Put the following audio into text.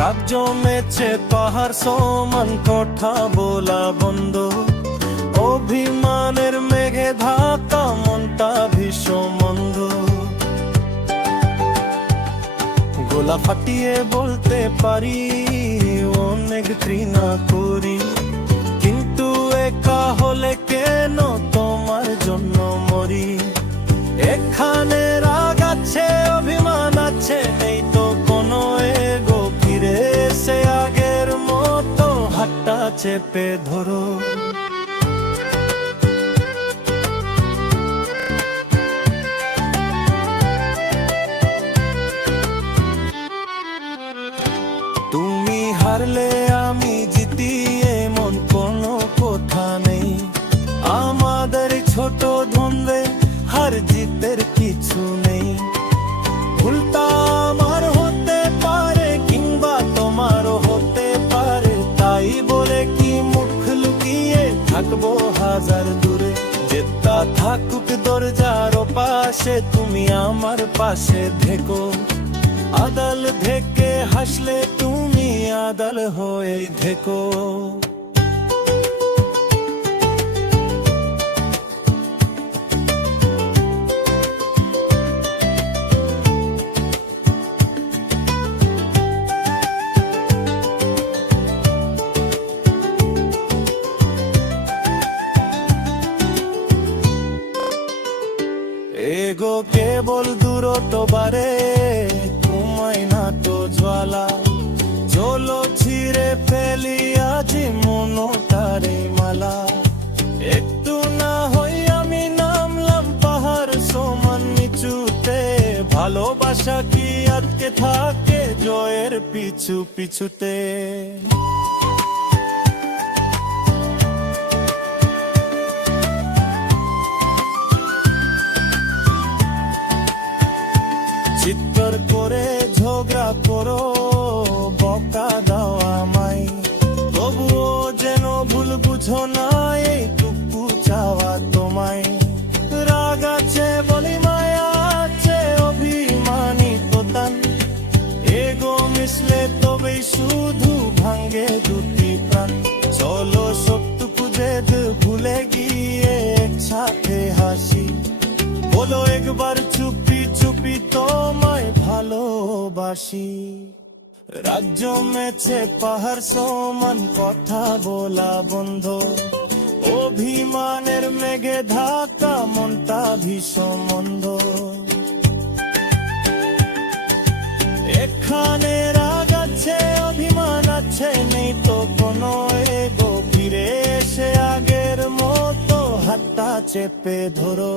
রাগ জমেছে পাহাড় সমান, কথা বলা বন্ধ। অভিমানের মেঘে ঢাকা মনটা ভীষণ মন্দ। গলা ফাটিয়ে বলতে পারি অনেক ঘৃণা করি, কিন্তু একা হলে কেন তোমার জন্য মরি। এখানে রাগ আছে, অভিমান আছে, নেই তো কোনো এগো। ফিরে এসে আগের মতো হাতটা চেপে ধরো। তুমি হারলে আমি জিতি এমন কোনো কথা নেই। আমাদের ছোট দ্বন্দ্বে হার জিতের কিছু নেই। ভুলটা আমার হতে পারে কিংবা তোমারও হতে পারে, তাই বলে কি মুখ লুকিয়ে থাকবো হাজার দূরে। যেটা থাকুক দরজার পাশে, তুমি আমার পাশে থেকো। আদাল থেকে হাসলে তুমি আদাল হয়ে থেকো। এগো কেবল দূরত্ব বাড়ে, ঘুমাই না তো জ্বালা। চলো ছিঁড়ে ফেলি আজ মনটারে মালা। একটু না হই আমি নামলাম পাহাড় সমান নিচুতে। ভালোবাসা কি আটকে থাকে জয়ের পিছু পিছুতে। চিৎকার করে ঝগড়া করো, বকা দাও আমায়, তবুও যেন ভুল বুঝো না এইটুকু চাওয়া তোমায়। রাগ আছে বলি মায়া আছে, অভিমানী তো তান। এগো মিশলে তবেই শুধু ভাঙ্গে দুটি প্রাণ। চলো সবটুকু জেদ ভুলে গিয়ে একসাথে হাসি। বলো একবার চুপি চুপি তোমায় ভালোবাসি। রাগ জমেছে পাহাড় সমান, কথা বলা বন্ধ। অভিমানের মেঘে ঢাকা মনটা ভীষণ মন্দ। এখানে রাগ আছে, অভিমান আছে, নেই তো কোনো এগো। ফিরে এসে আগের মতো হাতটা চেপে ধরো।